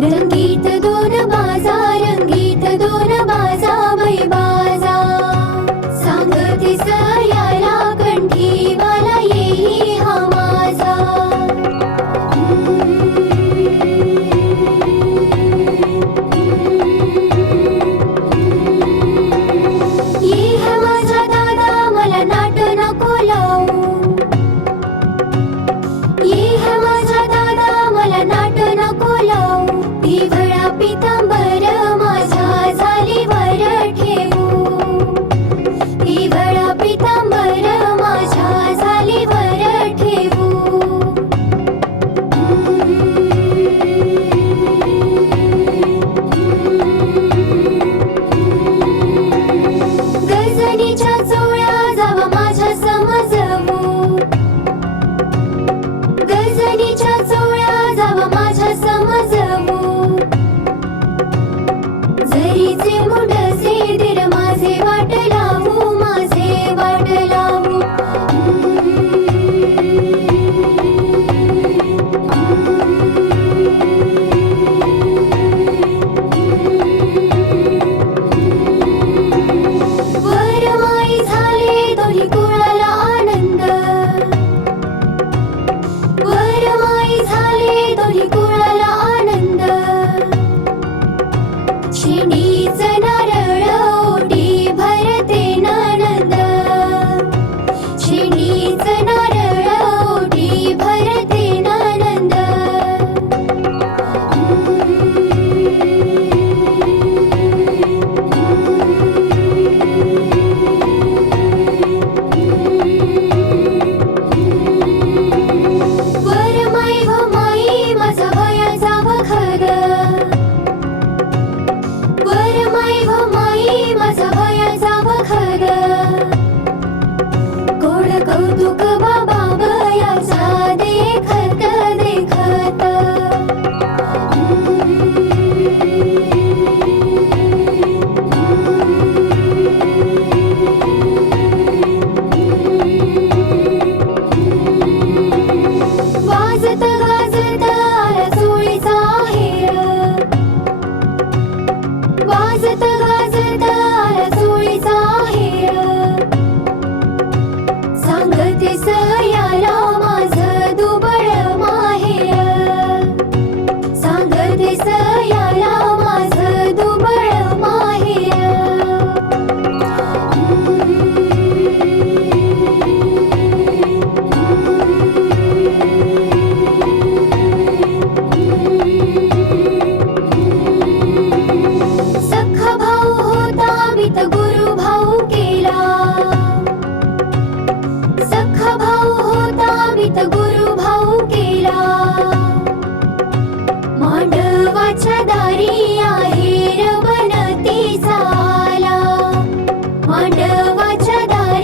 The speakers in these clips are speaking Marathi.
இரங்கீத पीताम्बरमासा easy.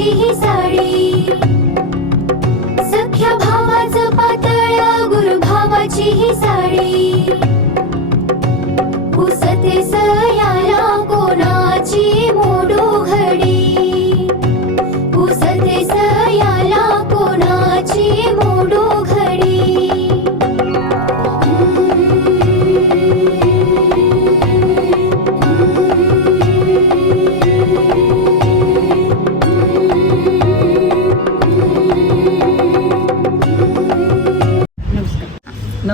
she said.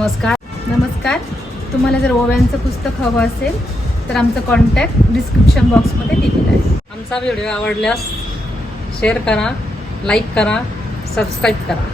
नमस्कार. नमस्कार. तुम्हाला जर ओव्यांचं पुस्तक हवं असेल तर आमचा कॉन्टॅक्ट डिस्क्रिप्शन बॉक्समध्ये दिलेला आहे. आमचा व्हिडिओ आवडल्यास शेअर करा लाईक करा सबस्क्राईब करा.